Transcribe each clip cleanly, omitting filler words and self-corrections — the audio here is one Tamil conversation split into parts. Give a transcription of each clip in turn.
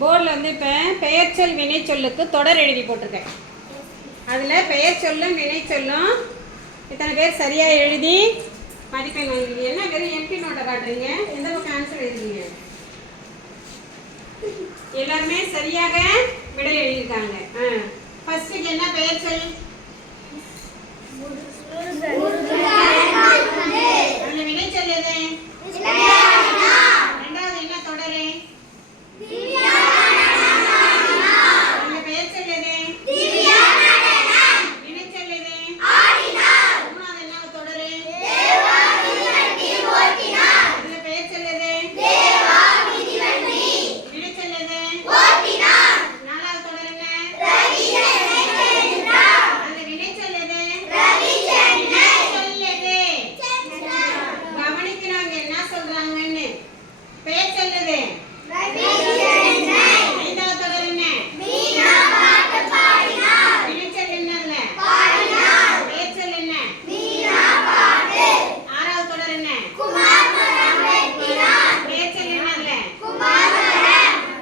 போர்டில் வந்து இப்போ பெயர்ச்சொல் வினைச்சொல்லுக்கு தொடர் எழுதி போட்டிருக்கேன். அதில் பெயர் சொல்லும் வினை சொல்லும் இத்தனை பேர் சரியாக எழுதி மதிப்பெண் வாங்கிக்கிறீங்க. என்ன வெறும் எம்பி நோட்டை காட்டுறீங்க? எந்த பக்கம் ஆன்சர் எழுதுறீங்க? எல்லாருமே சரியாக விடை எழுதியிருக்காங்க. ஃபர்ஸ்ட்டுக்கு என்ன பெயர் சொல்? அந்த வினைச்சொல் எது? ரெண்டாவது என்ன தொடரு? அந்த பெயர் சொல் எது? வினைச்சொல் எது? மூணாவது என்ன தொடரு? அந்த பெயர் சொல் எது? வினைச்சொல் எது? நாலாவது தொடர் என்ன? அந்த வினைச்சொல் எது? கவனிக்கிறாங்க என்ன சொல்றாங்கன்னு. பெயர் சொல் எது? ஐந்தாவது தொடர் என்ன? வினைச்சொல் என்னதுல? பெயர் சொல் என்ன? ஆறாவது தொடர் என்ன? பெயர் சொல் என்னதுல?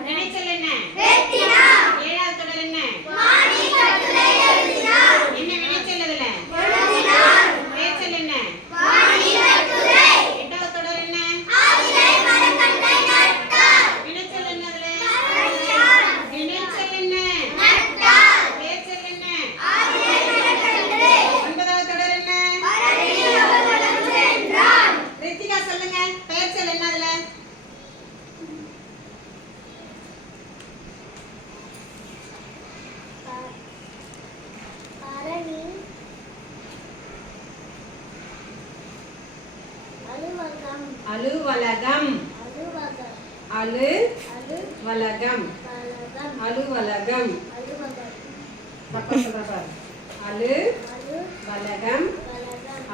வினைச்சொல் என்ன? ஏழாவது தொடர் என்ன? என்ன வினைச்சொல் அதுல? பெயர் சொல் என்ன? எட்டாவது தொடர் என்ன? வினைச்சொல் என்னதுல? வினைச்சொல் என்ன? பெயர் சொல் என்ன? ஒன்பதாவது தொடர் என்ன? ரித்திகா சொல்லுங்க. பெயர் சொல் என்ன அதுல? அலுவலகம். அலுவலகம். அலுவலகம். பக்கம் சொல்ற பாரு. அலுவலகம்.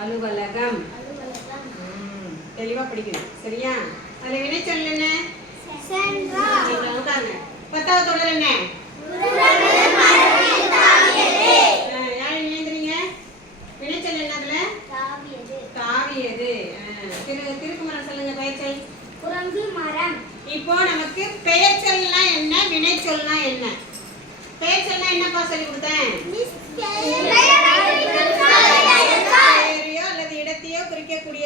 அலுவலகம். தெளிவா படிக்கணும். சரியா? அதுல வினைச்சொல் என்ன? உட்காருங்க. பத்தாவது தொடர் என்ன? யார் எழுதுறீங்க? வினைச்சொல் என்ன அதுல? தாவியது. திருக்குமரன் சொல்லுங்க பெயர்ச்சொல். குரங்கு மரம். இப்போ நமக்கு பெயர்ச்சொல்னா என்ன, வினைச்சொல்னா என்ன? பெயர்ச்சொல்னா என்னப்பா சொல்லி கொடுத்தேன்? பெயரையோ அல்லது இடத்தையோ குறிக்கக்கூடிய